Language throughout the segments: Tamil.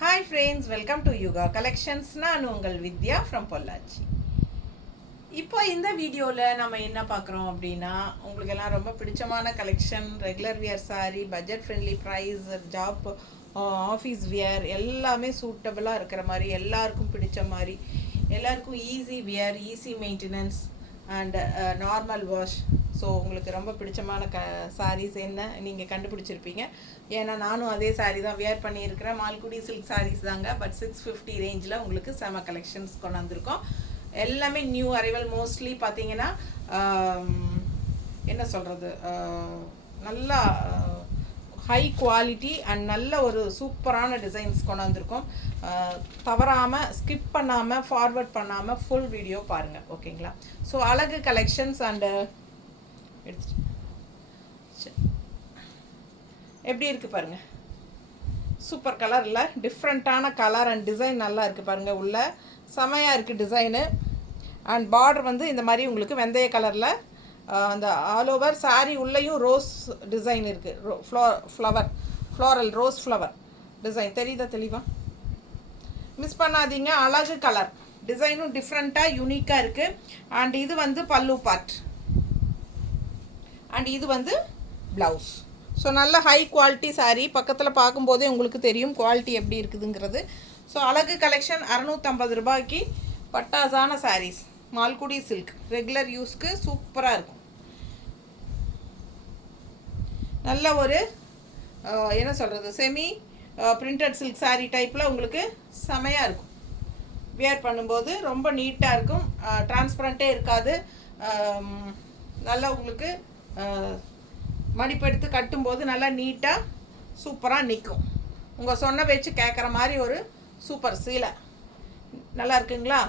Hi friends, welcome to Yuga Collections. நான் உங்கள் வித்யா from பொள்ளாச்சி. இப்போ இந்த வீடியோவில் நம்ம என்ன பார்க்குறோம் அப்படின்னா, உங்களுக்கு எல்லாம் ரொம்ப பிடிச்சமான collection, regular wear sari, budget friendly price, job office wear எல்லாமே சூட்டபுளாக இருக்கிற மாதிரி, எல்லாருக்கும் பிடிச்ச மாதிரி, எல்லாருக்கும் easy wear, easy maintenance and normal wash. So உங்களுக்கு ரொம்ப பிடிச்சமான சாரீஸ் என்ன நீங்கள் கண்டுபிடிச்சிருப்பீங்க. ஏன்னா நானும் அதே சாரீ தான் வியர் பண்ணியிருக்கிறேன். மால்குடி சில்க் சாரீஸ் தாங்க, பட் 650 ரேஞ்சில் உங்களுக்கு செம கலெக்ஷன்ஸ் கொண்டு வந்திருக்கோம். எல்லாமே நியூ அரைவல். மோஸ்ட்லி பார்த்தீங்கன்னா என்ன சொல்கிறது, நல்லா ஹை குவாலிட்டி அண்ட் நல்ல ஒரு சூப்பரான டிசைன்ஸ் கொண்டு வந்திருக்கோம். தவறாமல் ஸ்கிப் பண்ணாமல் ஃபார்வர்ட் பண்ணாமல் ஃபுல் வீடியோ பாருங்கள், ஓகேங்களா? ஸோ அழகு கலெக்ஷன்ஸ் அண்டு எடுத்துட்டு எப்படி இருக்குது பாருங்கள். சூப்பர் கலரில் டிஃப்ரெண்ட்டான கலர் அண்ட் டிசைன் நல்லா இருக்குது பாருங்கள். உள்ள செமையாக இருக்குது டிசைனு. அண்ட் பார்டர் வந்து இந்த மாதிரி உங்களுக்கு வெந்தய கலரில் அந்த ஆல் ஓவர் சாரீ உள்ளேயும் ரோஸ் டிசைன் இருக்குது. ஃப்ளோரல் ரோஸ் ஃப்ளவர் டிசைன் தெரியுதா தெளிவாக? மிஸ் பண்ணாதீங்க. அழகு கலர் டிசைனும் டிஃப்ரெண்ட்டாக யூனிக்காக இருக்குது. அண்ட் இது வந்து பல்லு பார்ட் அண்ட் இது வந்து ப்ளவுஸ். ஸோ நல்ல ஹை குவாலிட்டி சாரீ. பக்கத்தில் பார்க்கும்போதே உங்களுக்கு தெரியும் குவாலிட்டி எப்படி இருக்குதுங்கிறது. ஸோ அழகு கலெக்ஷன் 650 ரூபாய்க்கு பட்டாசான சாரீஸ். மால்குடி சில்க் ரெகுலர் யூஸ்க்கு சூப்பராக இருக்கும். நல்ல ஒரு என்ன சொல்கிறது, செமி பிரிண்டட் சில்க் சாரீ டைப்பில் உங்களுக்கு செமையாக இருக்கும். வியர் பண்ணும்போது ரொம்ப நீட்டாக இருக்கும். டிரான்ஸ்பரண்ட்டே இருக்காது. நல்லா உங்களுக்கு மடிப்பெடுத்து கட்டும்போது நல்லா நீட்டாக சூப்பராக நிற்கும். உங்கள் சொன்ன பேச்சு கேட்குற மாதிரி ஒரு சூப்பர் சீலை. நல்லா இருக்குங்களா?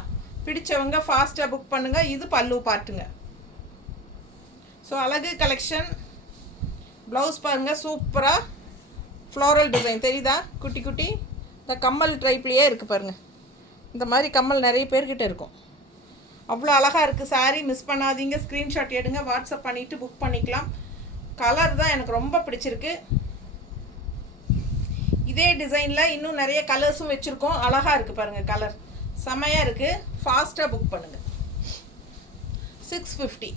பிடிச்சவங்க ஃபாஸ்ட்டாக புக் பண்ணுங்கள். இது பல்லு பாட்டுங்க. ஸோ அழகு கலெக்ஷன். ப்ளவுஸ் பாருங்கள், சூப்பராக ஃப்ளோரல் டிசைன் தெரியுதா? குட்டி குட்டி இந்த கம்மல் டைப்லேயே இருக்குது பாருங்கள். இந்த மாதிரி கம்மல் நிறைய பேர்கிட்ட இருக்கும். அவ்வளோ அழகாக இருக்குது சாரீ. மிஸ் பண்ணாதீங்க. ஸ்க்ரீன்ஷாட் எடுங்க, வாட்ஸ்அப் பண்ணிவிட்டு புக் பண்ணிக்கலாம். கலர் தான் எனக்கு ரொம்ப பிடிச்சிருக்கு. இதே டிசைனில் இன்னும் நிறைய கலர்ஸும் வச்சுருக்கோம். அழகாக இருக்குது பாருங்கள். கலர் செமையாக இருக்குது. ஃபாஸ்ட்டாக புக் பண்ணுங்கள். 650.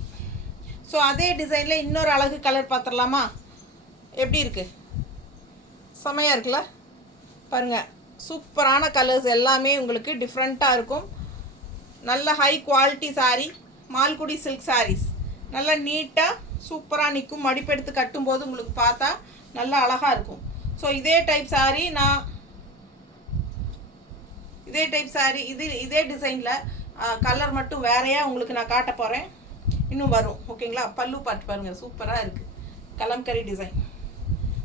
ஸோ அதே டிசைனில் இன்னொரு அழகு கலர் பார்த்துடலாமா? எப்படி இருக்குது? செமையாக இருக்குல்ல பாருங்கள். சூப்பரான கலர்ஸ் எல்லாமே உங்களுக்கு டிஃப்ரெண்ட்டாக இருக்கும். நல்ல high quality sari. Malgudi silk saris நல்லா நீட்டாக சூப்பராக நிற்கும். மடிப்பெடுத்து கட்டும்போது உங்களுக்கு பார்த்தா நல்லா அழகாக இருக்கும். ஸோ இதே டைப் சாரீ இதே டிசைனில் கலர் மட்டும் வேறையாக உங்களுக்கு நான் காட்ட போகிறேன். இன்னும் வரும், ஓகேங்களா? பல்லு பாட்டு பாருங்கள், சூப்பராக இருக்குது. கலம்கரி டிசைன்.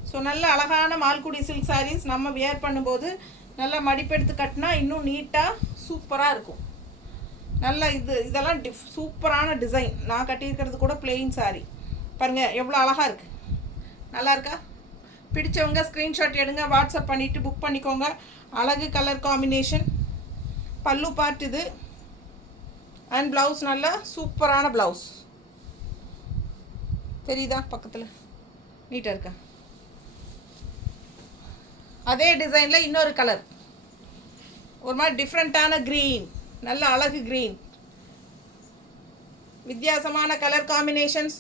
ஸோ நல்ல அழகான மால்குடி சில்க் சாரீஸ் நம்ம வியர் பண்ணும்போது நல்லா மடிப்பெடுத்து கட்டினா இன்னும் நீட்டாக சூப்பராக இருக்கும். நல்லா இதெல்லாம் சூப்பரான டிசைன். நான் கட்டியிருக்கிறது கூட பிளெயின் சாரீ பாருங்கள், எவ்வளோ அழகாக இருக்குது. நல்லா இருக்கா? பிடிச்சவங்க ஸ்க்ரீன்ஷாட் எடுங்க, வாட்ஸ்அப் பண்ணிவிட்டு புக் பண்ணிக்கோங்க. அழகு கலர் காம்பினேஷன். பல்லு பார்ட் இது. அண்ட் ப்ளவுஸ் நல்லா சூப்பரான ப்ளவுஸ் தெரியுதா? பக்கத்தில் நீட்டாக இருக்கா? அதே டிசைனில் இன்னொரு கலர், ஒரு மாதிரி டிஃப்ரெண்ட்டான க்ரீன். நல்ல அழகு க்ரீன். வித்தியாசமான கலர் காம்பினேஷன்ஸ்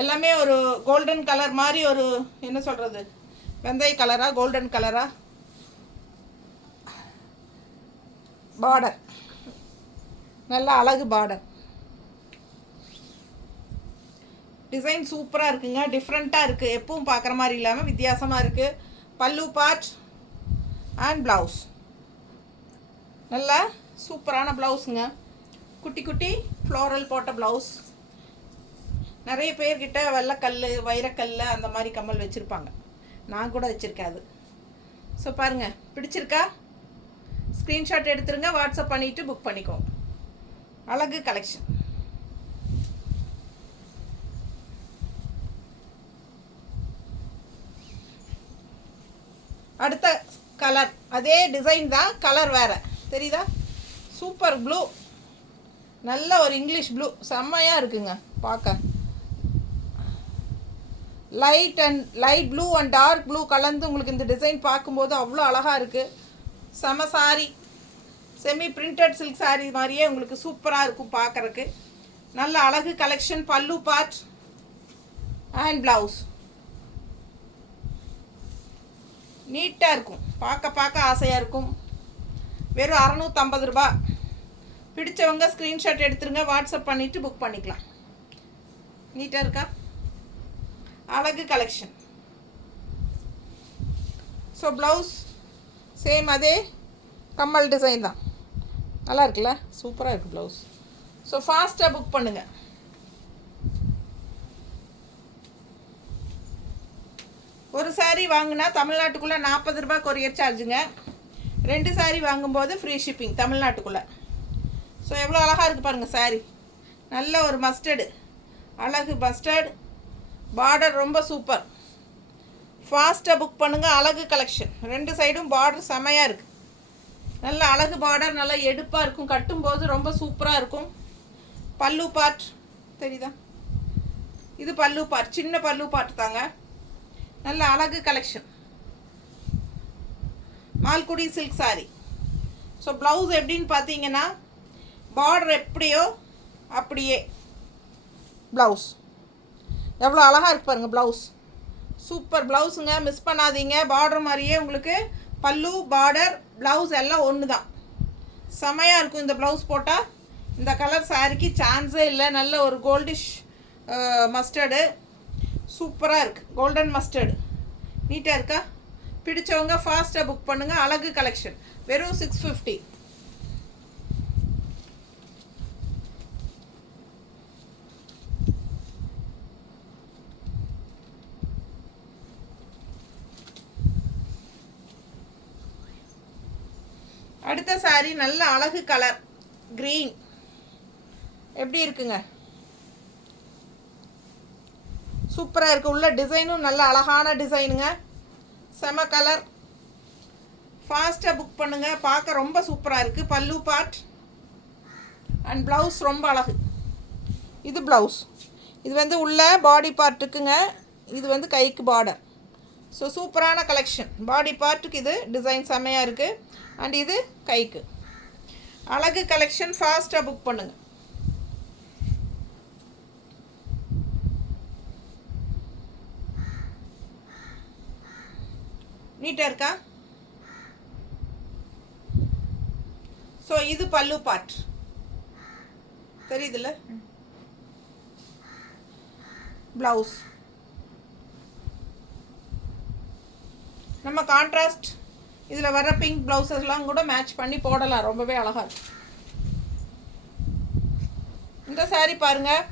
எல்லாமே. ஒரு கோல்டன் கலர் மாதிரி, ஒரு என்ன சொல்கிறது, வெந்தய கலரா கோல்டன் கலரா. பார்டர் நல்ல அழகு பார்டர். டிசைன் சூப்பராக இருக்குங்க. டிஃப்ரெண்ட்டாக இருக்குது. எப்பவும் பார்க்குற மாதிரி இல்லாமல் வித்தியாசமாக இருக்குது. பல்லு பார்ட் அண்ட் ப்ளவுஸ் நல்லா சூப்பரான ப்ளவுஸுங்க. குட்டி குட்டி ஃப்ளோரல் போட்ட ப்ளவுஸ். நிறைய பேர்கிட்ட வெள்ளைக்கல், வைரக்கல் அந்த மாதிரி கம்மல் வச்சுருப்பாங்க. நான் கூட வச்சுருக்கேன் அது. ஸோ பாருங்கள், பிடிச்சிருக்கா? ஸ்க்ரீன்ஷாட் எடுத்துருங்க, வாட்ஸ்அப் பண்ணிவிட்டு புக் பண்ணிக்கோங்க. அழகு கலெக்ஷன். அடுத்த கலர் அதே டிசைன் தான், கலர் வேறு தெரியுதா? Super blue. நல்ல ஒரு இங்கிலீஷ் ப்ளூ செம்மையாக இருக்குங்க பார்க்க. Light blue and dark blue கலந்து உங்களுக்கு இந்த டிசைன் பார்க்கும்போது அவ்வளோ அழகாக இருக்குது. செம sari, semi printed silk sari மாதிரியே உங்களுக்கு சூப்பராக இருக்கும் பார்க்குறக்கு. நல்ல அழகு கலெக்ஷன். பல்லு பார்ட் அண்ட் ப்ளவுஸ் நீட்டாக இருக்கும், பார்க்க ஆசையாக இருக்கும். வெறும் 650 ரூபா. பிடிச்சவங்க ஸ்க்ரீன்ஷாட் எடுத்துருங்க, வாட்ஸ்அப் பண்ணிவிட்டு புக் பண்ணிக்கலாம். நீட்டாக இருக்கா? அழகு கலெக்ஷன். ஸோ ப்ளவுஸ் சேம் அதே கம்மல் டிசைன் தான். நல்லா இருக்குல்ல? சூப்பராக இருக்குது ப்ளவுஸ். ஸோ ஃபாஸ்ட்டாக புக் பண்ணுங்கள். ஒரு சாரீ வாங்கினா தமிழ்நாட்டுக்குள்ளே 40 ரூபா கொரியர் சார்ஜுங்க. 2 சாரீ வாங்கும்போது ஃப்ரீ ஷிப்பிங் தமிழ்நாட்டுக்குள்ளே. ஸோ எவ்வளோ அழகாக இருக்குது பாருங்கள் சாரீ. நல்ல ஒரு மஸ்டர்டு, அழகு மஸ்டர்டு பார்டர், ரொம்ப சூப்பர். ஃபாஸ்ட்டாக புக் பண்ணுங்கள். அழகு கலெக்ஷன். 2 சைடும் பார்டர் செமையாக இருக்குது. நல்ல அழகு பார்டர், நல்லா எடுப்பாக இருக்கும், கட்டும்போது ரொம்ப சூப்பராக இருக்கும். பல்லு பார்ட் தெரியுதா? இது பல்லு பார்ட், சின்ன பல்லு பார்ட் தாங்க. நல்ல அழகு collection. Malgudi silk sorry. So blouse எப்படின்னு பார்த்தீங்கன்னா பார்டர் எப்படியோ அப்படியே ப்ளவுஸ். எவ்வளோ அழகாக இருக்கு பாருங்கள் ப்ளவுஸ். சூப்பர் ப்ளவுஸுங்க, மிஸ் பண்ணாதீங்க. பார்டர் மாதிரியே உங்களுக்கு பல்லு, பார்டர், ப்ளவுஸ் எல்லாம் ஒன்று தான். செமையாக இருக்கும் இந்த ப்ளவுஸ் போட்டால். இந்த கலர் சாரிக்கு சான்ஸே இல்லை. நல்ல ஒரு கோல்டிஷ் மஸ்டர்டு, சூப்பராக இருக்குது. கோல்டன் மஸ்டர்டு நீட்டாக இருக்கா? பிடிச்சவங்க ஃபாஸ்ட்டாக புக் பண்ணுங்கள். அழகு கலெக்ஷன். வெறும் 650. அடுத்த சாரி நல்ல அழகு கலர் கிரீன். எப்படி இருக்குங்க? சூப்பராக இருக்குது. உள்ள டிசைனும் நல்ல அழகான டிசைனுங்க. செம கலர். ஃபாஸ்ட்டாக புக் பண்ணுங்கள். பார்க்க ரொம்ப சூப்பராக இருக்குது. பல்லு பார்ட் அண்ட் ப்ளவுஸ் ரொம்ப அழகு. இது ப்ளவுஸ். இது வந்து உள்ள பாடி பார்ட்டுக்குங்க. இது வந்து கைக்கு பார்டர். ஸோ சூப்பரான கலெக்ஷன். பாடி பார்ட்டுக்கு இது டிசைன் செம்மையாக இருக்குது. அண்ட் இது கைக்கு. அழகு கலெக்ஷன். ஃபாஸ்ட்டாக புக் பண்ணுங்கள். நீட்டாக இருக்கா? ஸோ இது பல்லு பார்ட் தெரியுதுல்ல? ப்ளவுஸ் நம்ம கான்ட்ராஸ்ட் இதில் வர பிங்க் ப்ளவுஸஸ்லாம் கூட மேட்ச் பண்ணி போடலாம். ரொம்பவே அழகாக இருக்கும். இந்த சாரீ பாருங்கள்.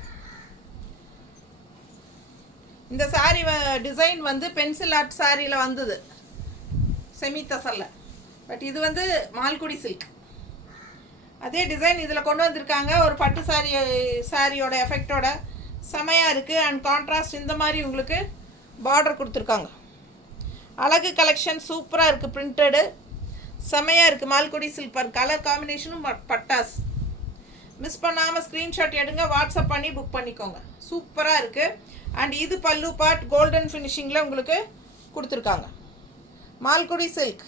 இந்த சாரீ டிசைன் வந்து பென்சில் ஆர்ட் சாரியில் வந்தது, செமி தசல்ல. பட் இது வந்து மால்குடி சில்க். அதே டிசைன் இதில் கொண்டு வந்திருக்காங்க. ஒரு பட்டு சாரியோட எஃபெக்டோட செமையாக இருக்குது. அண்ட் கான்ட்ராஸ்ட் இந்த மாதிரி உங்களுக்கு பார்டர் கொடுத்துருக்காங்க. அழகு கலெக்ஷன். சூப்பராக இருக்குது. பிரிண்டடு செமையாக இருக்குது. மால்குடி சில்க் பார். கலர் காம்பினேஷனும் பட்டாஸ். மிஸ் பண்ணாமல் ஸ்க்ரீன்ஷாட் எடுங்க, வாட்ஸ்அப் பண்ணி புக் பண்ணிக்கோங்க. சூப்பராக இருக்குது. அண்ட் இது பல்லு பார்ட் கோல்டன் ஃபினிஷிங்கில் உங்களுக்கு கொடுத்துருக்காங்க. மால்குடி சில்க்.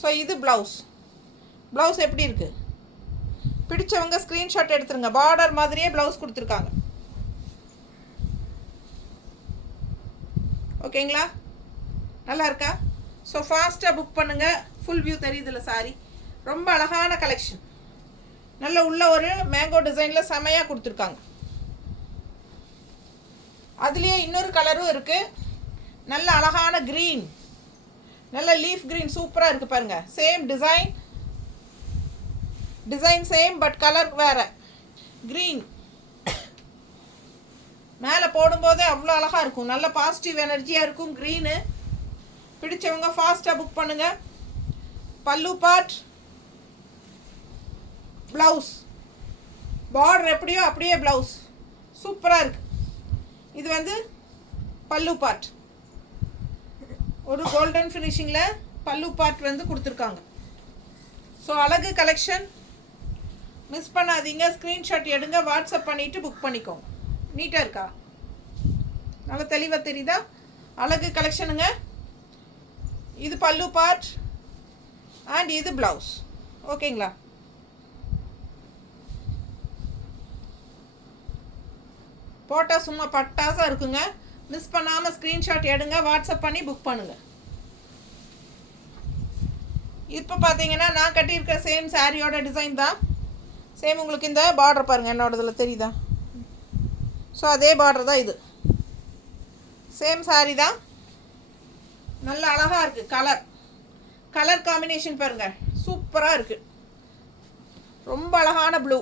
ஸோ இது ப்ளவுஸ். ப்ளவுஸ் எப்படி இருக்குது? பிடிச்சவங்க ஸ்க்ரீன்ஷாட் எடுத்துருங்க. பார்டர் மாதிரியே ப்ளவுஸ் கொடுத்துருக்காங்க. ஓகேங்களா? நல்லா இருக்கா? ஸோ ஃபாஸ்ட்டாக புக் பண்ணுங்கள். ஃபுல் வியூ தெரியுதுல்ல சாரி. ரொம்ப அழகான கலெக்ஷன். நல்ல உள்ள ஒரு மேங்கோ டிசைனில் செமையாக கொடுத்துருக்காங்க. அதுலேயே இன்னொரு கலரும் இருக்குது. நல்ல அழகான க்ரீன், நல்ல லீஃப் க்ரீன் சூப்பராக இருக்குது பாருங்கள். Same design same but colour வேறு. க்ரீன் மேலே போடும்போதே அவ்வளோ அழகாக இருக்கும். நல்ல பாசிட்டிவ் எனர்ஜியாக இருக்கும் க்ரீனு. பிடிச்சவங்க ஃபாஸ்ட்டாக புக் பண்ணுங்கள். பல்லு பார்ட், ப்ளவுஸ், பார்டர் எப்படியோ அப்படியே ப்ளவுஸ் சூப்பராக இருக்குது. இது வந்து பல்லு பார்ட். ஒரு கோல்டன் ஃபினிஷிங்கில் பல்லு பார்ட் வந்து கொடுத்துருக்காங்க. ஸோ அழகு கலெக்ஷன். மிஸ் பண்ணாதீங்க. ஸ்க்ரீன்ஷாட் எடுங்க, வாட்ஸ்அப் பண்ணிவிட்டு புக் பண்ணிக்கோங்க. நீட்டாக இருக்கா? நல்லா தெளிவாக தெரியுதா? அழகு கலெக்ஷனுங்க. இது பல்லு பார்ட் அண்ட் இது ப்ளவுஸ். ஓகேங்களா? போட்டால் சும்மா பட்டாசாக இருக்குங்க. மிஸ் பண்ணாமல் ஸ்க்ரீன்ஷாட் எடுங்க, வாட்ஸ்அப் பண்ணி புக் பண்ணுங்கள். இப்போ பார்த்தீங்கன்னா நான் கட்டியிருக்கிற சேம் சாரியோட டிசைன் தான். சேம் உங்களுக்கு இந்த பார்டர் பாருங்கள், என்னோடதில் தெரியுதா? ஸோ அதே பார்டர் தான் இது. சேம் சாரி தான். நல்ல அழகாக இருக்குது. கலர் காம்பினேஷன் பாருங்கள், சூப்பராக இருக்குது. ரொம்ப அழகான ப்ளூ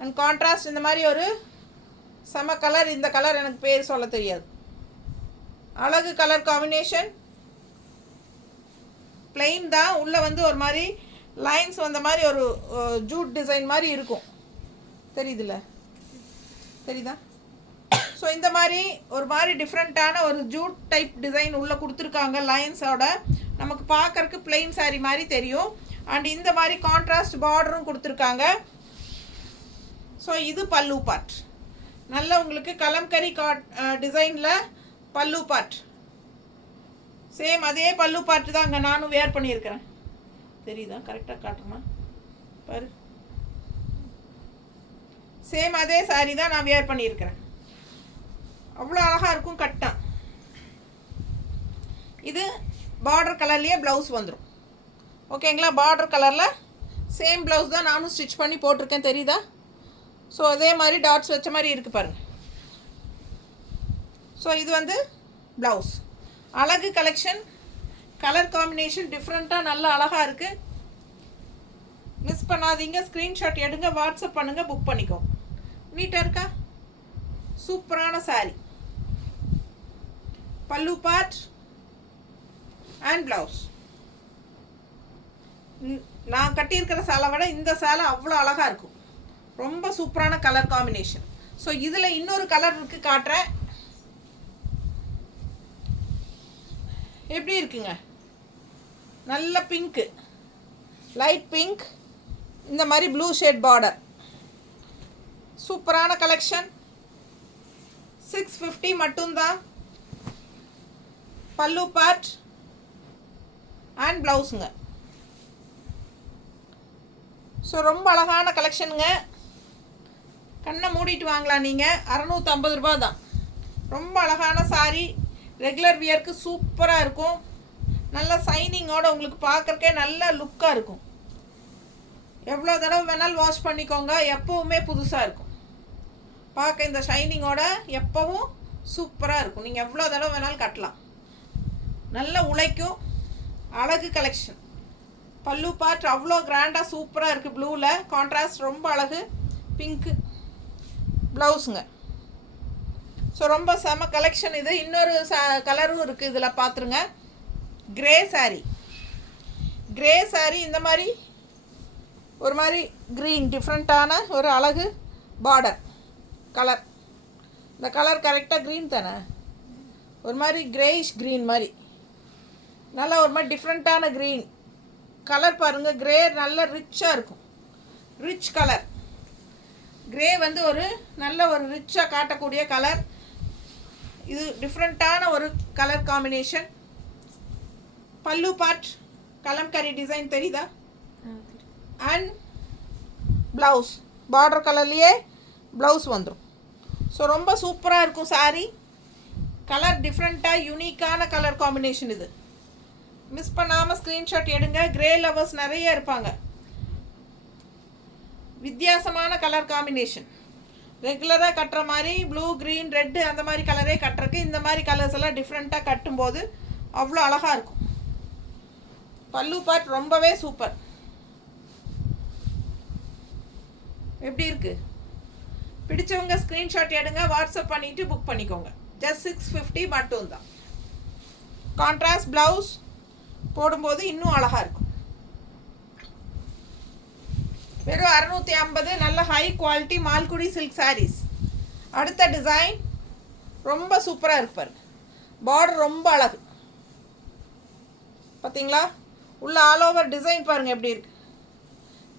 அண்ட் கான்ட்ராஸ்ட். இந்த மாதிரி ஒரு செம கலர். இந்த கலர் எனக்கு பேர் சொல்ல தெரியாது. அழகு கலர் காம்பினேஷன். பிளெயின் தான். உள்ளே வந்து ஒரு மாதிரி லைன்ஸ் வந்த மாதிரி ஒரு ஜூட் டிசைன் மாதிரி இருக்கும். தெரியுதுல்ல? தெரியுதா? ஸோ இந்த மாதிரி ஒரு மாதிரி டிஃப்ரெண்ட்டான ஒரு ஜூட் டைப் டிசைன் உள்ளே கொடுத்துருக்காங்க லைன்ஸோட. நமக்கு பார்க்கறக்கு பிளெயின் சாரீ மாதிரி தெரியும். அண்ட் இந்த மாதிரி கான்ட்ராஸ்ட் பார்டரும் கொடுத்துருக்காங்க. ஸோ இது பல்லு பார்ட். நல்ல உங்களுக்கு கலம்கரி டிசைனில் பல்லு பார்ட். சேம் அதே பல்லு பார்ட் தான் அங்கே நானும் வேர் பண்ணியிருக்கிறேன். தெரியுதா? கரெக்டாக காட்டுறேன்னா பாரு. சேம் அதே சாரி தான் நான் வேர் பண்ணியிருக்கிறேன். அவ்வளோ அழகாக இருக்கும் கட்டா. இது பார்டர் கலர்லேயே ப்ளவுஸ் வந்துடும். ஓகேங்களா? பார்டர் கலரில் சேம் ப்ளவுஸ் தான் நானும் ஸ்டிச் பண்ணி போட்டிருக்கேன். தெரியுதா? ஸோ அதே மாதிரி டாட்ஸ் வச்ச மாதிரி இருக்குது பாருங்கள். ஸோ இது வந்து ப்ளவுஸ். அழகு கலெக்ஷன். கலர் காம்பினேஷன் டிஃப்ரெண்ட்டாக நல்லா அழகாக இருக்குது. மிஸ் பண்ணாதீங்க. ஸ்க்ரீன்ஷாட் எடுங்க, வாட்ஸ்அப் பண்ணுங்கள், புக் பண்ணிக்கோ. நீட்டாக இருக்கா? சூப்பரான sorry. Pallu part and blouse. நான் கட்டியிருக்கிற சேலை விட இந்த சேலை அவ்வளோ அழகாக இருக்கும். ரொம்ப சூப்பரான கலர் காம்பினேஷன். ஸோ இதில் இன்னொரு கலர் இருக்குது, காட்டுறேன். எப்படி இருக்குங்க? நல்ல பிங்க்கு, லைட் பிங்க், இந்த மாதிரி ப்ளூ ஷேட் பார்டர். சூப்பரான கலெக்ஷன். 650 மட்டும்தான். பல்லு பார்ட் அண்ட் ப்ளவுஸுங்க. ஸோ ரொம்ப அழகான கலெக்ஷனுங்க. கண்ணை மூடிட்டு வாங்கலாம் நீங்கள். 650 ரூபா தான். ரொம்ப அழகான சாரி. ரெகுலர் வியருக்கு சூப்பராக இருக்கும். நல்ல சைனிங்கோடு உங்களுக்கு பார்க்குறக்கே நல்ல லுக்காக இருக்கும். எவ்வளோ தடவை வேணாலும் வாஷ் பண்ணிக்கோங்க, எப்போவுமே புதுசாக இருக்கும். பார்க்க இந்த ஷைனிங்கோட எப்போவும் சூப்பராக இருக்கும். நீங்கள் எவ்வளோ தடவை வேணாலும் கட்டலாம். நல்ல உழைக்கும். அழகு கலெக்ஷன். பல்லு பார்ட் அவ்வளோ கிராண்டாக சூப்பராக இருக்குது. ப்ளூவில் கான்ட்ராஸ்ட் ரொம்ப அழகு. பிங்க்கு ப்ளவுஸுங்க. ஸோ ரொம்ப செம கலெக்ஷன் இது. இன்னொரு கலரும் இருக்குது இதில், பார்த்துருங்க. கிரே சாரீ. கிரே சாரீ இந்த மாதிரி ஒரு மாதிரி க்ரீன் டிஃப்ரெண்ட்டான ஒரு அழகு பார்டர் கலர். இந்த கலர் கரெக்டாக க்ரீன் தானே? ஒரு மாதிரி கிரேயிஷ் க்ரீன் மாதிரி. நல்லா ஒரு மாதிரி டிஃப்ரெண்ட்டான க்ரீன் கலர் பாருங்கள். கிரே நல்ல ரிச்சாக இருக்கும். Rich colour. கிரே வந்து ஒரு நல்ல ஒரு ரிச்சாக காட்டக்கூடிய கலர். இது டிஃப்ரெண்ட்டான ஒரு கலர் காம்பினேஷன். பல்லு பார்ட் கலம்கரி டிசைன் தெரியுதா? அண்ட் ப்ளவுஸ் பார்டர் கலர்லேயே ப்ளவுஸ் வந்துடும். ஸோ ரொம்ப சூப்பராக இருக்கும் சாரி. கலர் டிஃப்ரெண்ட்டாக யூனிக்கான கலர் காம்பினேஷன் இது. மிஸ் பண்ணாமல் ஸ்க்ரீன்ஷாட் எடுங்க. கிரே லவர்ஸ் நிறைய இருப்பாங்க. வித்தியாசமான கலர் காம்பினேஷன். ரெகுலராக கட்டுற மாதிரி ப்ளூ, க்ரீன், ரெட்டு அந்த மாதிரி கலரே கட்டுறக்கு இந்த மாதிரி கலர்ஸ் எல்லாம் டிஃப்ரெண்ட்டாக கட்டும்போது அவ்வளோ அழகாக இருக்கும். பல்லு பார்ட் ரொம்பவே சூப்பர். எப்படி இருக்குது? பிடிச்சவங்க ஸ்க்ரீன்ஷாட் எடுங்க, வாட்ஸ்அப் பண்ணிவிட்டு புக் பண்ணிக்கோங்க. ஜஸ்ட் 650 மட்டும்தான். கான்ட்ராஸ்ட் ப்ளவுஸ் போடும்போது இன்னும் அழகாக இருக்கும். வெறும் 650. நல்ல high quality Malgudi silk saris. அடுத்த டிசைன் ரொம்ப சூப்பராக இருக்கு பாருங்க. பார்டர் ரொம்ப அழகு. பார்த்தீங்களா? உள்ள ஆல் ஓவர் டிசைன் பாருங்கள் எப்படி இருக்கு.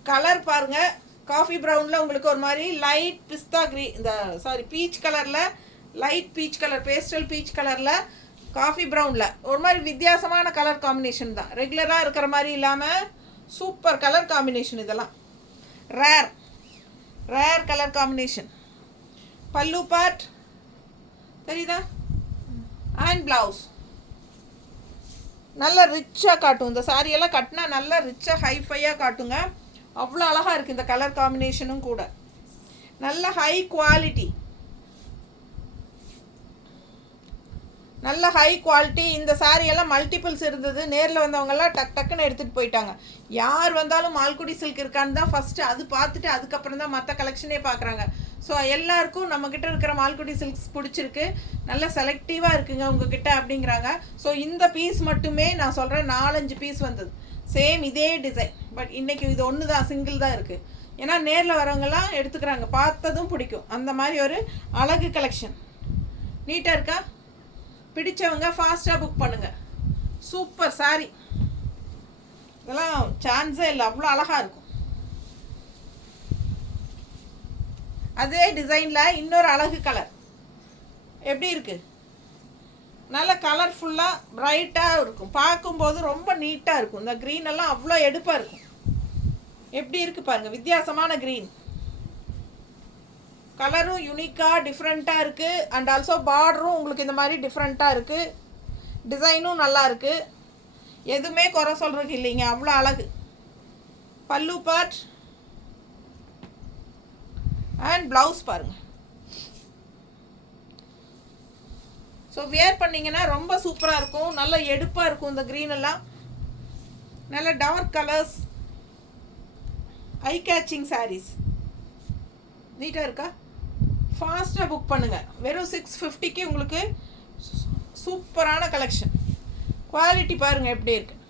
கலர் பாருங்கள். காஃபி ப்ரௌனில் உங்களுக்கு ஒரு மாதிரி லைட் பிஸ்தா இந்த பீச் கலரில் light peach colour, pastel beach கலரில் காஃபி ப்ரௌனில் ஒரு மாதிரி வித்தியாசமான கலர் காம்பினேஷன் தான். ரெகுலராக இருக்கிற மாதிரி இல்லாமல் சூப்பர் கலர் காம்பினேஷன். இதெல்லாம் ரேர் கலர் காம்பினேஷன். பல்லு பார்ட் தெரியுதா? அண்ட் ப்ளவுஸ் நல்லா ரிச்சாக காட்டும். இந்த சாரியெல்லாம் கட்டினா நல்லா ரிச்சாக ஹைஃபையாக காட்டுங்க. அவ்வளோ அழகாக இருக்குது இந்த கலர் காம்பினேஷனும் கூட. நல்ல ஹை குவாலிட்டி, நல்ல ஹை குவாலிட்டி. இந்த சாரியெல்லாம் மல்டிபிள்ஸ் இருந்தது. நேரில் வந்தவங்கெல்லாம் டக்குன்னு எடுத்துகிட்டு போயிட்டாங்க. யார் வந்தாலும் மால்குடி சில்க் இருக்கான்னு தான் ஃபஸ்ட்டு அது பார்த்துட்டு அதுக்கப்புறம் தான் மற்ற கலெக்ஷனே பார்க்குறாங்க. ஸோ எல்லாருக்கும் நம்மக்கிட்ட இருக்கிற மால்குடி சில்க்ஸ் பிடிச்சிருக்கு, நல்ல செலக்டிவாக இருக்குங்க உங்ககிட்ட அப்படிங்கிறாங்க. ஸோ இந்த பீஸ் மட்டுமே நான் சொல்கிறேன் 4-5 பீஸ் வந்தது, சேம் இதே டிசைன். பட் இன்றைக்கி இது ஒன்று தான், சிங்கிள் தான் இருக்குது. ஏன்னா நேரில் வரவங்கெல்லாம் எடுத்துக்கிறாங்க, பார்த்ததும் பிடிக்கும். அந்த மாதிரி ஒரு அழகு கலெக்ஷன். நீட்டாக இருக்கா? பிடிச்சவங்க ஃபாஸ்ட்டாக புக் பண்ணுங்கள். சூப்பர் சாரி, இதெல்லாம் சான்ஸே இல்லை, அவ்வளோ அழகாக இருக்கும். அதே டிசைனில் இன்னொரு அழகு கலர் எப்படி இருக்குது? நல்ல கலர்ஃபுல்லாக ப்ரைட்டாக இருக்கும், பார்க்கும்போது ரொம்ப நீட்டாக இருக்கும். இந்த க்ரீன் எல்லாம் அவ்வளோ எடுப்பாக இருக்கும். எப்படி இருக்குது பாருங்கள், வித்தியாசமான க்ரீன் கலரும் யூனிக்காக டிஃப்ரெண்ட்டாக இருக்குது. அண்ட் ஆல்சோ பார்டரும் உங்களுக்கு இந்த மாதிரி டிஃப்ரெண்ட்டாக இருக்குது. டிசைனும் நல்லா இருக்குது, எதுவுமே குறை சொல்கிறதுக்கு இல்லைங்க, அவ்வளோ அழகு. பல்லு பார்ட் அண்ட் ப்ளவுஸ் பாருங்கள். ஸோ வியர் பண்ணிங்கன்னா ரொம்ப சூப்பராக இருக்கும், நல்ல எடுப்பாக இருக்கும். இந்த க்ரீன் எல்லாம் நல்ல dark colours, eye catching saris. நீட்டாக இருக்கா? ஃபாஸ்ட்டாக புக் பண்ணுங்கள். வெறும் 650க்கு உங்களுக்கு சூப்பரான கலெக்ஷன். குவாலிட்டி பாருங்கள் எப்படி இருக்குது,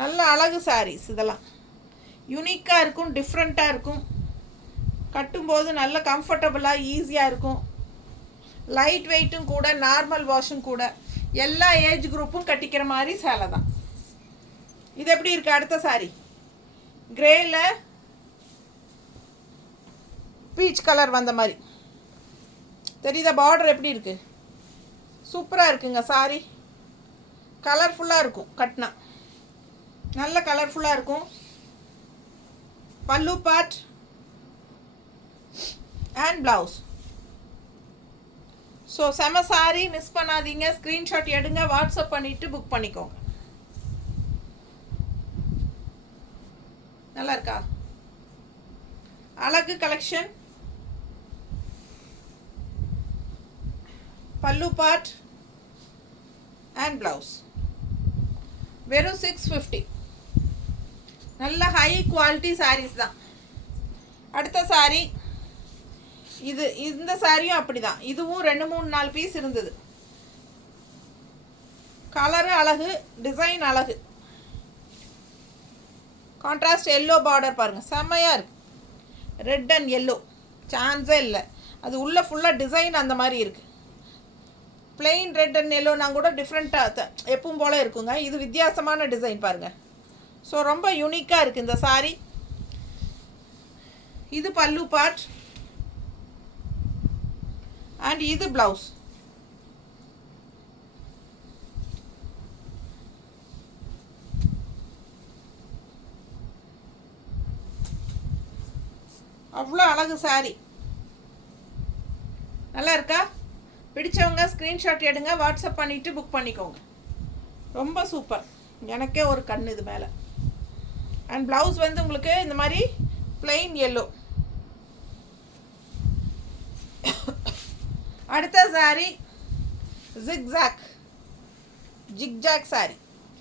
நல்ல அழகு சாரீஸ். இதெல்லாம் யூனிக்காக இருக்கும், டிஃப்ரெண்ட்டாக இருக்கும். கட்டும்போது நல்ல கம்ஃபர்டபுளாக ஈஸியாக இருக்கும். லைட் வெயிட்டும் கூட, நார்மல் வாஷும் கூட, எல்லா ஏஜ் குரூப்பும் கட்டிக்கிற மாதிரி சேலை தான். இது எப்படி இருக்குது? அடுத்த சாரி கிரேயில் பீச் கலர் வந்த மாதிரி தெரியுதா? பார்டர் எப்படி இருக்குது? சூப்பராக இருக்குங்க சாரி. கலர்ஃபுல்லாக இருக்கும், கட்டினா நல்ல கலர்ஃபுல்லாக இருக்கும். பல்லு பார்ட் அண்ட் ப்ளவுஸ். ஸோ செம சாரி, மிஸ் பண்ணாதீங்க. ஸ்க்ரீன்ஷாட் எடுங்க, வாட்ஸ்அப் பண்ணிவிட்டு புக் பண்ணிக்கோங்க. நல்லா இருக்கா? அழகு கலெக்ஷன். பல்லு பார்ட் அண்ட் ப்ளவுஸ் வெறும் 650. நல்ல ஹை குவாலிட்டி சாரீஸ் தான். அடுத்த சாரி இது. இந்த சாரியும் அப்படி தான், இதுவும் 2-3-4 பீஸ் இருந்தது. கலரு அழகு, டிசைன் அழகு. கான்ட்ராஸ்ட் எல்லோ பார்டர் பாருங்கள், செம்மையாக இருக்குது. ரெட் அண்ட் எல்லோ சான்ஸே இல்லை. அது உள்ளே ஃபுல்லாக டிசைன் அந்த மாதிரி இருக்குது. பிளெயின் ரெட் அண்ட் எல்லோனா கூட டிஃப்ரெண்ட்டாக எப்பவும் போல் இருக்குங்க. இது வித்தியாசமான டிசைன் பாருங்கள். ஸோ ரொம்ப யூனிக்காக இருக்குது இந்த சாரி. இது பல்லு பார்ட் அண்ட் இது ப்ளவுஸ். அவ்வளோ அழகு சாரி. நல்லா இருக்கா? பிடிச்சவங்க ஸ்க்ரீன்ஷாட் எடுங்க, வாட்ஸ்அப் பண்ணிவிட்டு புக் பண்ணிக்கோங்க. ரொம்ப சூப்பர், எனக்கே ஒரு கண் இது மேலே. அண்ட் ப்ளவுஸ் வந்து உங்களுக்கு இந்த மாதிரி plain yellow. அடுத்த saree zigzag saree.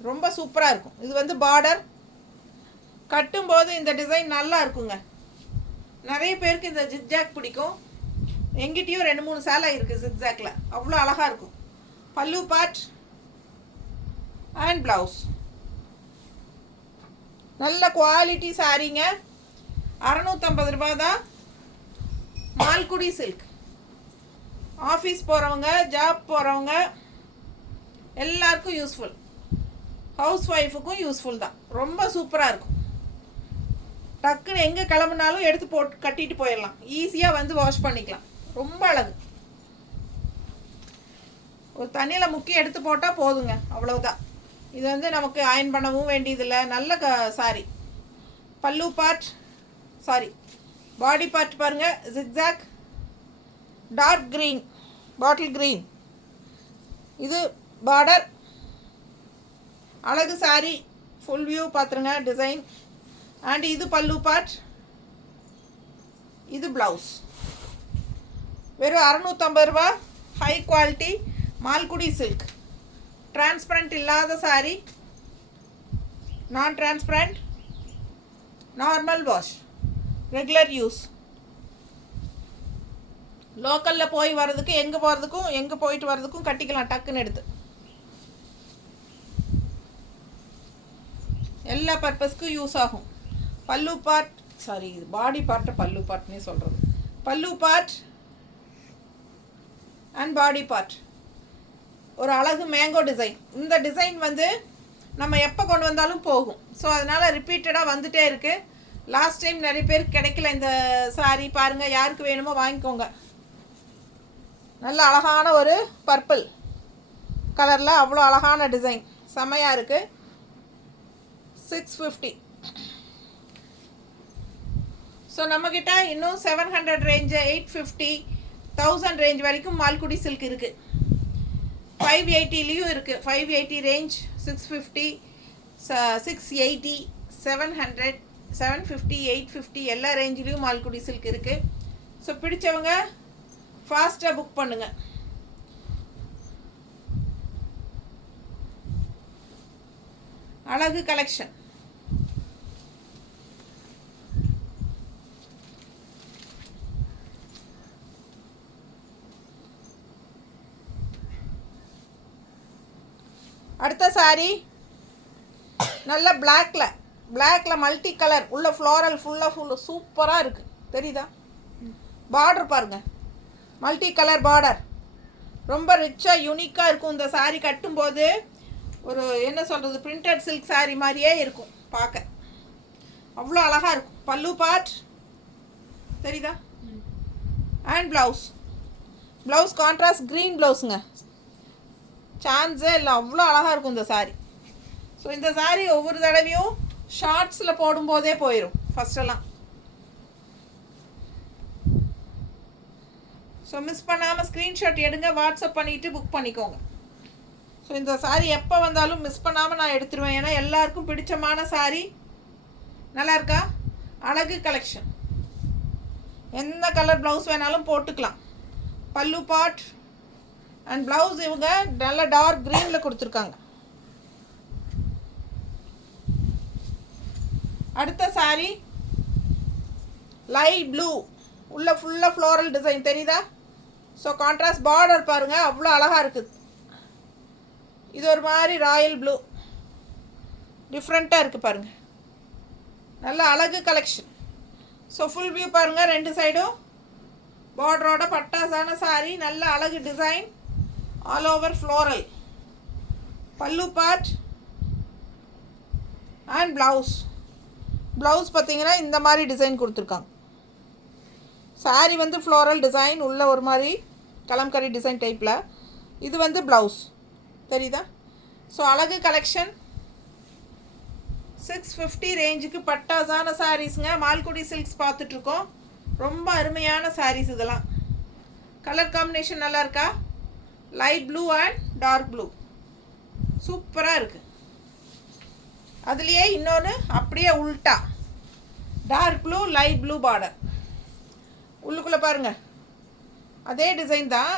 ரொம்ப சூப்பரா இருக்கும். இது வந்து border கட்டும்போது இந்த டிசைன் நல்லா இருக்குங்க. நிறைய பேருக்கு இந்த zigzag பிடிக்கும். எங்கிட்டயும் 2-3 சேலை இருக்கு zigzagல. அவ்வளவு அழகா இருக்கும். பல்லு பார்ட் and blouse. நல்ல குவாலிட்டி சாரீங்க. 650 ரூபாய் தான். மால்குடி சில்க். ஆஃபீஸ் போறவங்க, ஜாப் போறவங்க எல்லாருக்கும் யூஸ்ஃபுல். ஹவுஸ் ஒய்ஃபுக்கும் யூஸ்ஃபுல் தான். ரொம்ப சூப்பரா இருக்கும். டக்குன்னு எங்க கிளம்புனாலும் எடுத்து போட்டு கட்டிட்டு போயிடலாம். ஈஸியா வந்து வாஷ் பண்ணிக்கலாம். ரொம்ப அழகு. ஒரு தண்ணியில் முக்கி எடுத்து போட்டால் போதுங்க, அவ்வளவுதான். இது வந்து நமக்கு அயன் பண்ணவும் வேண்டியதில்லை. நல்ல sari. Pallu part, sari body part பாருங்கள், zigzag dark green, bottle green. இது பார்டர். அழகு சாரி, ஃபுல் வியூ பார்த்துருங்க டிசைன். அண்ட் இது பல்லு பார்ட், இது ப்ளவுஸ். வெறும் 650 ரூபா. High quality Malgudi silk. Transparent இல்லாத sari, non transparent, normal wash, regular use. லோக்கலில் போய் வர்றதுக்கு, எங்கே போகிறதுக்கும், எங்கே போயிட்டு வர்றதுக்கும் கட்டிக்கலாம் டக்குன்னு எடுத்து. எல்லா பர்பஸ்க்கும் யூஸ் ஆகும். பல்லு பார்ட், சாரி இது பாடி பார்ட்டை பல்லு பார்ட்னே சொல்கிறது. பல்லு பார்ட் அண்ட் பாடி பார்ட். ஒரு அழகு மேங்கோ டிசைன். இந்த டிசைன் வந்து நம்ம எப்போ கொண்டு வந்தாலும் போகும். ஸோ அதனால் ரிப்பீட்டடாக வந்துகிட்டே இருக்குது. லாஸ்ட் டைம் நிறைய பேருக்கு கிடைக்கல இந்த சாரி. பாருங்கள், யாருக்கு வேணுமோ வாங்கிக்கோங்க. நல்ல அழகான ஒரு பர்பிள் கலரில் அவ்வளோ அழகான டிசைன், செம்மையாக இருக்குது. 650. ஸோ நம்மக்கிட்ட இன்னும் 700 ரேஞ்சு, 850, 1000 ரேஞ்ச் வரைக்கும் மால்குடி சில்க் இருக்குது. 580லேயும் இருக்குது. 580 ரேஞ்ச், 650, 680, 700, 750, 850 எல்லா ரேஞ்சிலையும் மால்குடி சில்க் இருக்குது. ஸோ பிடிச்சவங்க ஃபாஸ்ட்டாக புக் பண்ணுங்கள். அழகு கலெக்ஷன். அடுத்த சாரி நல்ல பிளாக்ல மல்டி கலர் உள்ள ஃப்ளோரல் ஃபுல்லாக சூப்பராக இருக்குது. தெரியுதா? பார்டர் பாருங்கள், மல்டி கலர் பார்டர். ரொம்ப ரிச்சாக யூனிக்காக இருக்கும். இந்த சாரீ கட்டும்போது ஒரு என்ன சொல்கிறது, பிரிண்டட் சில்க் சாரீ மாதிரியே இருக்கும் பார்க்க. அவ்வளோ அழகாக இருக்கும். பல்லு பார்ட் தெரியுதா? அண்ட் ப்ளவுஸ் கான்ட்ராஸ்ட் க்ரீன் ப்ளவுஸுங்க. சான்ஸே இல்லை, அவ்வளோ அழகாக இருக்கும் இந்த சாரீ. ஸோ இந்த சாரீ ஒவ்வொரு தடவையும் ஷார்ட்ஸில் போடும்போதே போயிடும் ஃபஸ்ட்டெல்லாம். ஸோ மிஸ் பண்ணாமல் ஸ்க்ரீன்ஷாட் எடுங்க, வாட்ஸ்அப் பண்ணிவிட்டு புக் பண்ணிக்கோங்க. ஸோ இந்த சாரீ எப்போ வந்தாலும் மிஸ் பண்ணாமல் நான் எடுத்துருவேன். ஏன்னா எல்லாருக்கும் பிடிச்சமான சாரீ. நல்லா இருக்கா? அழகு கலெக்ஷன். எந்த கலர் ப்ளவுஸ் வேணாலும் போட்டுக்கலாம். பல்லு பார்ட் அண்ட் ப்ளவுஸ் இவங்க நல்ல டார்க் க்ரீனில் கொடுத்துருக்காங்க. அடுத்த சாரீ லைட் ப்ளூ, உள்ள ஃபுல்லாக ஃப்ளோரல் டிசைன் தெரியுதா? ஸோ கான்ட்ராஸ்ட் பார்டர் பாருங்கள், அவ்வளோ அழகாக இருக்குது. இது ஒரு மாதிரி ராயல் ப்ளூ, டிஃப்ரெண்ட்டாக இருக்குது பாருங்கள். நல்ல அழகு கலெக்ஷன். ஸோ ஃபுல் வியூ பாருங்கள், ரெண்டு சைடும் பார்டரோட பட்டாசான சாரீ. நல்ல அழகு டிசைன், ஆல் ஓவர் ஃப்ளோரல். பல்லு பார்ட் அண்ட் ப்ளவுஸ் பார்த்தீங்கன்னா இந்த மாதிரி டிசைன் கொடுத்துருக்காங்க. சாரீ வந்து ஃப்ளோரல் டிசைன், உள்ள ஒரு மாதிரி கலம்கரி டிசைன் டைப்பில். இது வந்து ப்ளவுஸ் தெரியுதா? ஸோ அழகு கலெக்ஷன். 650 ரேஞ்சுக்கு பட்டாசான சாரீஸுங்க. மால்குடி சில்க்ஸ் பார்த்துட்ருக்கோம். ரொம்ப அருமையான சாரீஸ் இதெல்லாம். கலர் காம்பினேஷன் நல்லா இருக்கா? Light blue and dark blue சூப்பராக இருக்குது. அதுலேயே இன்னொன்று அப்படியே உல்ட்டா, dark blue light blue border. உள்ளுக்குள்ளே பாருங்கள், அதே டிசைன் தான்,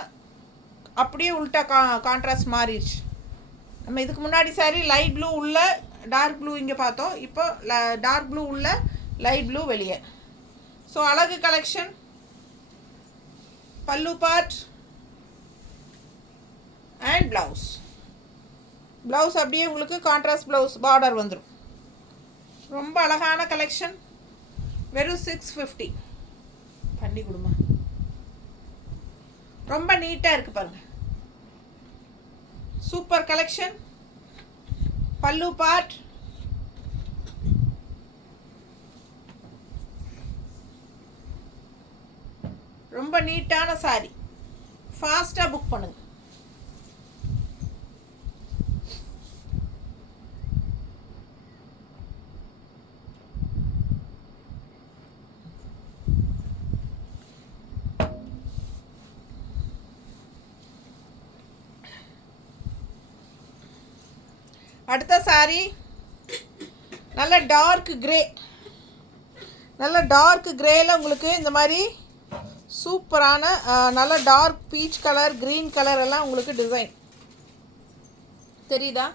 அப்படியே உல்ட்டா கான்ட்ராஸ்ட் மாறிடுச்சு. நம்ம இதுக்கு முன்னாடி சாரி லைட் ப்ளூ உள்ள டார்க் ப்ளூ இங்கே பார்த்தோம். இப்போ டார்க் ப்ளூ உள்ள லைட் ப்ளூ வெளியே. ஸோ அழகு கலெக்ஷன். பல்லு பார்ட் அண்ட் ப்ளவுஸ் அப்படியே உங்களுக்கு கான்ட்ராஸ்ட் ப்ளவுஸ் பார்டர் வந்துடும். ரொம்ப அழகான கலெக்ஷன். வெறும் 650 பண்ணி கொடுமா. ரொம்ப நீட்டாக இருக்குது பாருங்கள். Super collection. பல்லு பார்ட் ரொம்ப நீட்டான சாரி. ஃபாஸ்ட்டாக புக் பண்ணுங்கள். அடுத்த சாரி நல்ல டார்க் கிரே, நல்ல டார்க் கிரேயில் உங்களுக்கு இந்த மாதிரி சூப்பரான நல்ல dark peach colour, green colour எல்லாம் உங்களுக்கு டிசைன் தெரியுதா?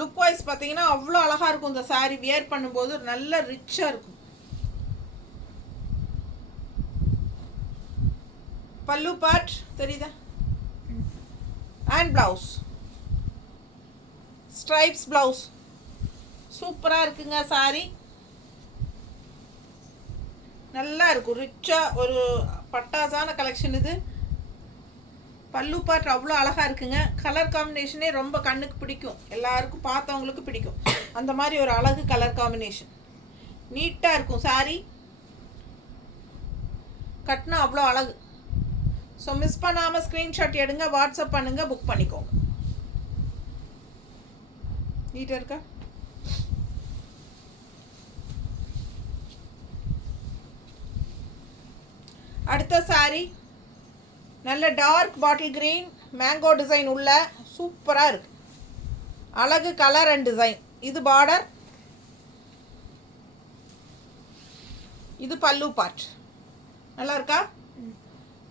லுக் வைஸ் பார்த்தீங்கன்னா அவ்வளோ அழகாக இருக்கும். இந்த சாரீ வியர் பண்ணும்போது நல்ல ரிச்சாக இருக்கும். பல்லு பார்ட் தெரியுதா? அண்ட் ப்ளவுஸ் ஸ்ட்ரைப்ஸ் ப்ளவுஸ் சூப்பராக இருக்குங்க. சாரீ நல்லா இருக்கும், ரிச்சாக ஒரு பட்டாசான கலெக்ஷன் இது. பல்லு பார்ட் அவ்வளோ அழகாக இருக்குங்க. கலர் காம்பினேஷனே ரொம்ப கண்ணுக்கு பிடிக்கும், எல்லாருக்கும் பார்த்தவங்களுக்கு பிடிக்கும். அந்த மாதிரி ஒரு அழகு கலர் காம்பினேஷன், நீட்டாக இருக்கும். சாரீ கட்டினா அவ்வளோ அழகு. ஸோ மிஸ் பண்ணாமல் ஸ்க்ரீன்ஷாட் எடுங்க, வாட்ஸ்அப் பண்ணுங்கள், புக் பண்ணிக்கோங்க. நீட்டாக இருக்கா? அடுத்த சாரீ நல்ல dark bottle green, mango design உள்ள சூப்பராக இருக்கு. அழகு கலர் அண்ட் டிசைன். இது பார்டர், இது பல்லு பார்ட். நல்லா இருக்கா?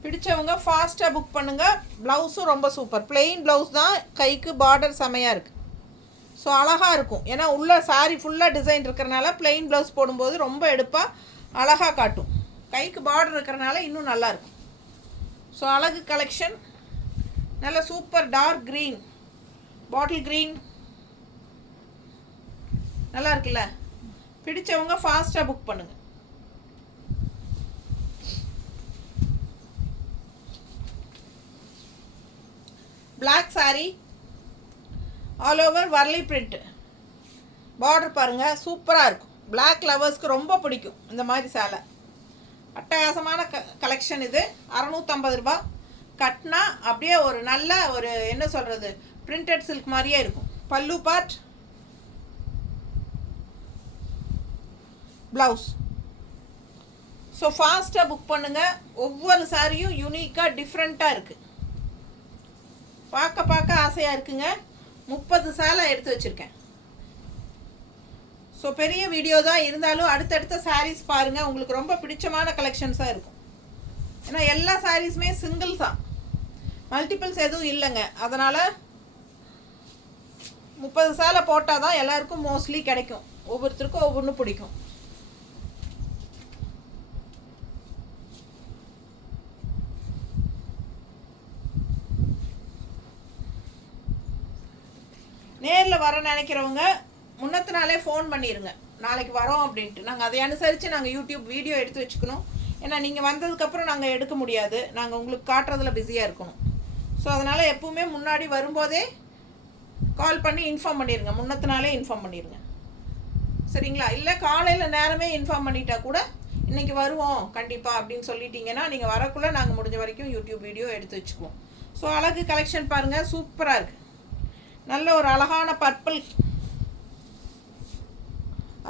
பிடிச்சவங்க ஃபாஸ்ட்டாக புக் பண்ணுங்கள். ப்ளவுஸும் ரொம்ப சூப்பர், பிளெயின் ப்ளவுஸ் தான், கைக்கு பார்டர் செமையாக இருக்குது. ஸோ அழகாக இருக்கும். ஏன்னா உள்ள சாரீ ஃபுல்லாக டிசைன் இருக்கிறனால பிளெயின் ப்ளவுஸ் போடும்போது ரொம்ப எடுப்பாக அழகாக காட்டும். கைக்கு பார்டர் இருக்கிறனால இன்னும் நல்லாயிருக்கும். ஸோ அழகு கலெக்ஷன். நல்ல super dark green, bottle green நல்லா இருக்குல்ல? பிடிச்சவங்க ஃபாஸ்ட்டாக புக் பண்ணுங்கள். Black sari, all over Warli print, border பாருங்கள் சூப்பராக இருக்கும். பிளாக் லவர்ஸ்க்கு ரொம்ப பிடிக்கும் இந்த மாதிரி சேலை. அட்டகாசமான கலெக்ஷன் இது. 650 ரூபா. கட்னா அப்படியே ஒரு நல்ல ஒரு என்ன சொல்கிறது, பிரிண்டட் சில்க் மாதிரியே இருக்கும். பல்லு பார்ட், ப்ளவுஸ். ஸோ ஃபாஸ்ட்டாக புக் பண்ணுங்கள். ஒவ்வொரு சாரியும் யூனிக்காக டிஃப்ரெண்ட்டாக இருக்குது. பார்க்க பார்க்க ஆசையாக இருக்குங்க. 30 சேலை எடுத்து வச்சுருக்கேன். ஸோ பெரிய வீடியோ தான் இருந்தாலும் அடுத்தடுத்த சாரீஸ் பாருங்கள், உங்களுக்கு ரொம்ப பிடிச்சமான கலெக்ஷன்ஸாக இருக்கும். ஏன்னா எல்லா சாரீஸுமே சிங்கிள்ஸ் தான், மல்டிபிள்ஸ் எதுவும் இல்லைங்க. அதனால் 30 சேலை போட்டால் தான் எல்லாருக்கும் மோஸ்ட்லி கிடைக்கும். ஒவ்வொருத்தருக்கும் ஒவ்வொன்று பிடிக்கும். நேரில் வர நினைக்கிறவங்க முன்னத்து நாளே ஃபோன் பண்ணிடுங்க, நாளைக்கு வரோம் அப்படின்ட்டு. நாங்கள் அதை அனுசரித்து நாங்கள் யூடியூப் வீடியோ எடுத்து வச்சுக்கணும். ஏன்னா நீங்கள் வந்ததுக்கப்புறம் நாங்கள் எடுக்க முடியாது, நாங்கள் உங்களுக்கு காட்டுறதுல பிஸியாக இருக்கணும். ஸோ அதனால் எப்பவுமே முன்னாடி வரும்போதே கால் பண்ணி இன்ஃபார்ம் பண்ணிடுங்க, முன்னத்து நாளே இன்ஃபார்ம் பண்ணிடுங்க, சரிங்களா? இல்லை காலையில் நேரமே இன்ஃபார்ம் பண்ணிட்டா கூட இன்றைக்கி வருவோம் கண்டிப்பாக அப்படின்னு சொல்லிட்டீங்கன்னா நீங்கள் வரக்குள்ளே நாங்கள் முடிஞ்ச வரைக்கும் யூடியூப் வீடியோ எடுத்து வச்சுக்குவோம். ஸோ அழகு கலெக்ஷன் பாருங்கள், சூப்பராக இருக்குது. நல்ல ஒரு அழகான பர்பிள்,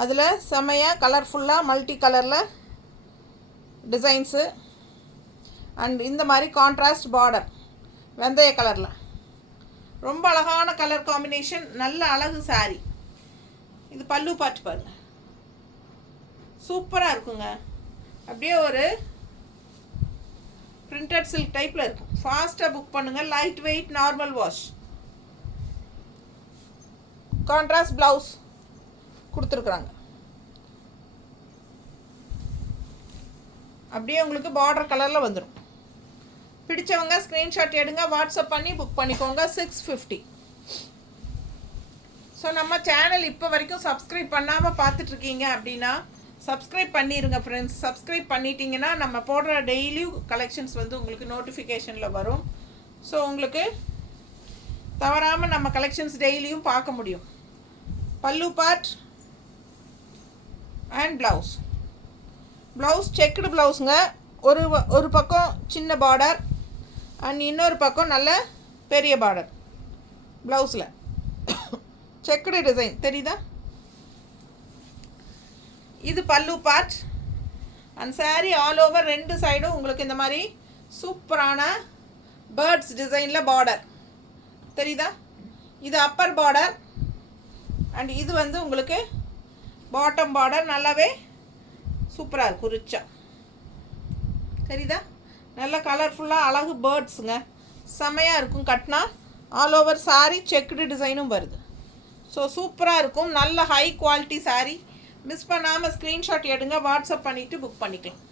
அதில் செம்மையாக கலர்ஃபுல்லாக மல்டி கலரில் டிசைன்ஸு அண்ட் இந்த மாதிரி கான்ட்ராஸ்ட் பார்டர் வெந்தய கலரில் ரொம்ப அழகான கலர் காம்பினேஷன். நல்ல அழகு சாரீ. இது பல்லு பார்ட் பாருங்கள், சூப்பராக இருக்குங்க. அப்படியே ஒரு பிரிண்டட் சில்க் டைப்பில் இருக்கும். ஃபாஸ்ட்டாக புக் பண்ணுங்கள். Light weight, normal wash. Contrast blouse கொடுத்துருக்குறாங்க. அப்படியே உங்களுக்கு பார்டர் கலரில் வந்துடும். பிடிச்சவங்க ஸ்க்ரீன்ஷாட் எடுங்க, வாட்ஸ்அப் பண்ணி புக் பண்ணிக்கோங்க. 650. ஸோ நம்ம சேனல் இப்போ வரைக்கும் சப்ஸ்கிரைப் பண்ணாமல் பார்த்துட்ருக்கீங்க அப்படின்னா சப்ஸ்கிரைப் பண்ணிடுங்க ஃப்ரெண்ட்ஸ். சப்ஸ்கிரைப் பண்ணிட்டீங்கன்னா நம்ம போடுற டெய்லியும் கலெக்ஷன்ஸ் வந்து உங்களுக்கு நோட்டிஃபிகேஷனில் வரும். ஸோ உங்களுக்கு தவறாமல் நம்ம கலெக்ஷன்ஸ் டெய்லியும் பார்க்க முடியும். பல்லு part and blouse. Blouse checked ப்ளவுஸுங்க. ஒரு பக்கம் சின்ன பார்டர் அண்ட் இன்னொரு பக்கம் நல்ல பெரிய பார்டர் ப்ளவுஸில் செக்குடு டிசைன் தெரியுதா? இது pallu part and sari all over 2 சைடும் உங்களுக்கு இந்த மாதிரி சூப்பரான பேர்ட்ஸ் டிசைனில் பார்டர் தெரியுதா? இது அப்பர் பார்டர், அண்ட் இது வந்து உங்களுக்கு பாட்டம் பார்டர் நல்லாவே சூப்பராக இருக்கும், ரிச்சா. சரிதா? நல்ல கலர்ஃபுல்லாக அழகு பேர்ட்ஸுங்க, செம்மையாக இருக்கும். கட்டினா ஆல் ஓவர் சாரீ செக்குடு டிசைனும் வருது. ஸோ சூப்பராக இருக்கும், நல்ல ஹை குவாலிட்டி சாரீ. மிஸ் பண்ணாமல் ஸ்க்ரீன்ஷாட் எடுங்க, வாட்ஸ்அப் பண்ணிவிட்டு புக் பண்ணிக்கலாம்.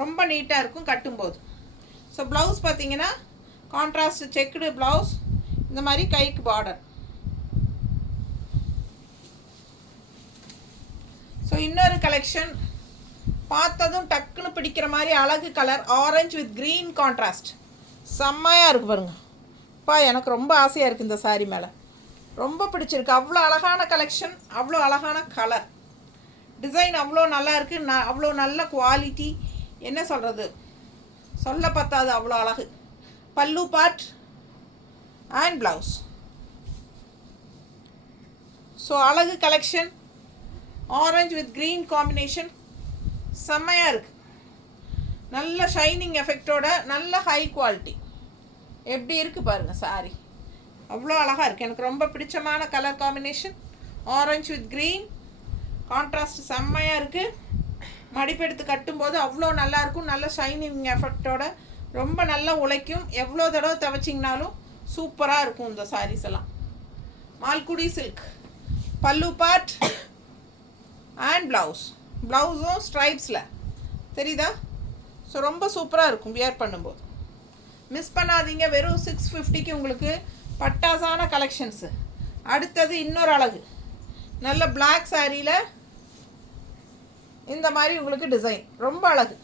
ரொம்ப நீட்டாக இருக்கும் கட்டும்போது. ஸோ ப்ளவுஸ் பார்த்தீங்கன்னா கான்ட்ராஸ்ட் செக்குடு ப்ளவுஸ், இந்த மாதிரி கைக்கு பார்டர். ஸோ இன்னொரு கலெக்ஷன் பார்த்ததும் டக்குன்னு பிடிக்கிற மாதிரி அழகு colour, orange with green contrast, செம்மையாக இருக்குது பாருங்கள். எனக்கு ரொம்ப ஆசையாக இருக்குது இந்த சாரீ மேலே, ரொம்ப பிடிச்சிருக்கு. அவ்வளோ அழகான கலெக்ஷன், அவ்வளோ அழகான கலர், டிசைன் அவ்வளோ நல்லா இருக்குது, அவ்வளோ நல்ல குவாலிட்டி. என்ன சொல்கிறது, சொல்ல பத்தாது, அவ்வளோ அழகு. பல்லு பார்ட் அண்ட் ப்ளவுஸ். ஸோ அழகு collection, orange with green combination, செம்மையாக இருக்குது. நல்ல ஷைனிங் எஃபெக்டோட நல்ல ஹை குவாலிட்டி. எப்படி இருக்குது பாருங்கள் சாரி, அவ்வளோ அழகாக இருக்குது. எனக்கு ரொம்ப பிடிச்சமான colour combination, orange with green contrast, செம்மையாக இருக்குது. மடிப்பெடுத்து கட்டும்போது அவ்வளோ நல்லாயிருக்கும், நல்ல ஷைனிங் எஃபெக்டோட ரொம்ப நல்லா உழைக்கும். எவ்வளோ தடவை துவைச்சிங்கனாலும் சூப்பராக இருக்கும் இந்த சாரீஸ் எல்லாம். மால்குடி சில்க். பல்லு பார்ட் அண்ட் ப்ளவுஸ், ப்ளவுஸும் ஸ்ட்ரைப்ஸில் தெரியுதா? ஸோ ரொம்ப சூப்பராக இருக்கும் வியர் பண்ணும்போது. மிஸ் பண்ணாதீங்க. வெறும் 650க்கு உங்களுக்கு பட்டாசான கலெக்ஷன்ஸு. அடுத்தது இன்னொரு அழகு, நல்ல பிளாக் சாரியில் இந்த மாதிரி உங்களுக்கு டிசைன், ரொம்ப அழகு,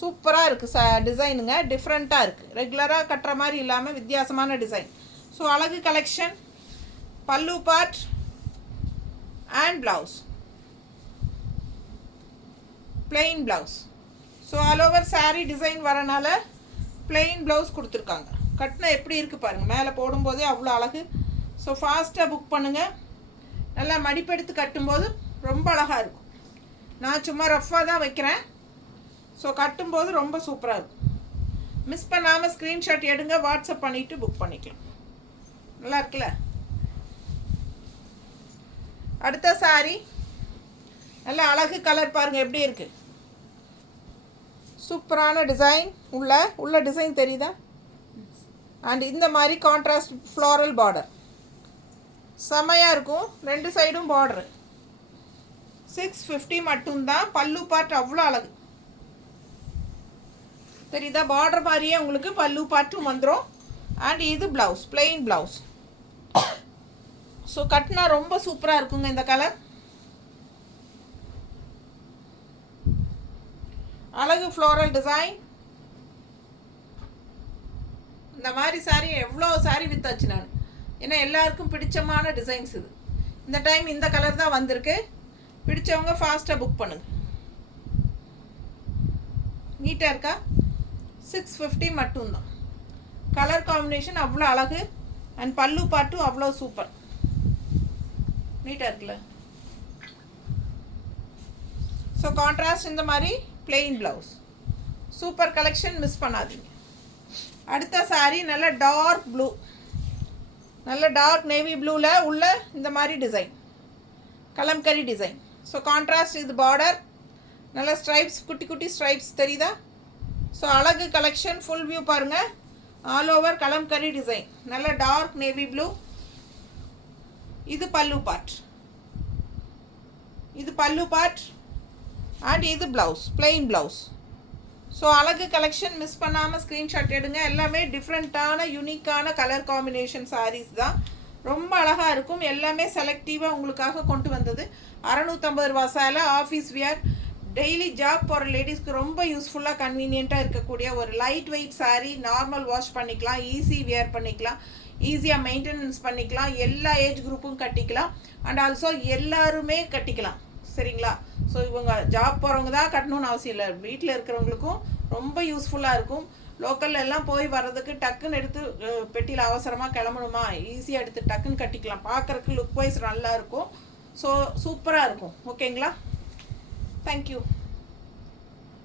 சூப்பராக இருக்குது டிசைனுங்க, டிஃப்ரெண்ட்டாக இருக்குது. ரெகுலராக கட்டுற மாதிரி இல்லாமல் வித்தியாசமான டிசைன். ஸோ அழகு கலெக்ஷன். பல்லு part and blouse, plain blouse. So all over sari design வரனால plain ப்ளவுஸ் கொடுத்துருக்காங்க. கட்டினா எப்படி இருக்குது பாருங்கள், மேலே போடும்போதே அவ்வளோ அழகு. ஸோ ஃபாஸ்ட்டாக புக் பண்ணுங்கள். நல்லா மடிப்பெடுத்து கட்டும்போது ரொம்ப அழகாக இருக்கும். நான் சும்மா ரஃப்பாக தான் வைக்கிறேன். ஸோ கட்டும்போது ரொம்ப சூப்பராக இருக்கும். மிஸ் பண்ணாமல் ஸ்க்ரீன்ஷாட் எடுங்க, வாட்ஸ்அப் பண்ணிவிட்டு புக் பண்ணிக்கலாம். நல்லா இருக்குல்ல? அடுத்த சாரீ நல்ல அழகு கலர் பாருங்கள் எப்படி இருக்குது, சூப்பரான டிசைன். உள்ள டிசைன் தெரியுதா? அண்ட் இந்த மாதிரி கான்ட்ராஸ்ட் ஃப்ளோரல் பார்டர், செமையாக இருக்கும். ரெண்டு சைடும் பார்டரு. 650 மட்டும்தான். பல்லு பார்ட் அவ்வளோ அழகு தெரியுதா? பார்டர் மாதிரியே உங்களுக்கு பல்லு பார்ட்டும் வந்துடும். அண்ட் இது ப்ளவுஸ், பிளெயின் ப்ளவுஸ். ஸோ கட்டினா ரொம்ப சூப்பராக இருக்குங்க இந்த கலர். அழகு ஃப்ளோரல் டிசைன். இந்த மாதிரி சாரீ எவ்வளோ சாரீ வித்தாச்சு நான், ஏன்னா எல்லாருக்கும் பிடிச்சமான டிசைன்ஸ் இது. இந்த டைம் இந்த கலர் தான் வந்திருக்கு. பிடிச்சவங்க ஃபாஸ்ட்டாக புக் பண்ணுங்க. நீட்டாக இருக்கா? 650 மட்டும்தான். கலர் காம்பினேஷன் அவ்வளோ அழகு. அண்ட் பல்லு பார்ட்டும் அவ்வளோ சூப்பர், நீட்டாக இருக்குல்ல? ஸோ கான்ட்ராஸ்ட் இந்த மாதிரி plain blouse, super collection, miss பண்ணாதீங்க. அடுத்த சாரீ நல்ல டார்க் ப்ளூ, நல்ல டார்க் நேவி ப்ளூவில் உள்ள இந்த மாதிரி design, kalamkari design. So contrast இது பார்டர், நல்ல ஸ்ட்ரைப்ஸ், குட்டி குட்டி ஸ்ட்ரைப்ஸ் தெரியுதா? ஸோ அழகு கலெக்ஷன். ஃபுல் வியூ பாருங்கள். ஆல் ஓவர் கலம்கரி டிசைன், நல்ல டார்க் நேவி ப்ளூ. இது பல்லு பார்ட், இது பல்லு பார்ட். அண்ட் இது ப்ளவுஸ், பிளெயின் ப்ளவுஸ். ஸோ அழகு கலெக்ஷன், மிஸ் பண்ணாமல் ஸ்க்ரீன்ஷாட் எடுங்க. எல்லாமே டிஃப்ரெண்ட்டான யூனிக்கான கலர் காம்பினேஷன் சாரீஸ் தான், ரொம்ப அழகாக இருக்கும். எல்லாமே செலக்டிவாக உங்களுக்காக கொண்டு வந்தது. 650 ரூபா சேலை, ஆஃபீஸ் வியர், டெய்லி ஜாப் போகிற லேடிஸ்க்கு ரொம்ப யூஸ்ஃபுல்லாக கன்வீனியண்ட்டாக இருக்கக்கூடிய ஒரு light weight sari. Normal wash பண்ணிக்கலாம், ஈஸி வியர் பண்ணிக்கலாம், ஈஸியாக மெயின்டெனன்ஸ் பண்ணிக்கலாம். எல்லா ஏஜ் குரூப்பும் கட்டிக்கலாம். அண்ட் ஆல்சோ எல்லாருமே கட்டிக்கலாம். சரிங்களா? ஸோ இவங்க ஜாப் போகிறவங்க தான் கட்டணும்னு அவசியம் இல்லை, வீட்டில் இருக்கிறவங்களுக்கும் ரொம்ப யூஸ்ஃபுல்லாக இருக்கும். லோக்கலில் எல்லாம் போய் வர்றதுக்கு டக்குன்னு எடுத்து பெட்டியில் அவசரமாக கிளம்பணுமா, ஈஸியாக எடுத்து டக்குன்னு கட்டிக்கலாம். பார்க்குறதுக்கு லுக் வைஸ் நல்லா இருக்கும். ஸோ சூப்பராக இருக்கும். ஓகேங்களா? தேங்க்யூ.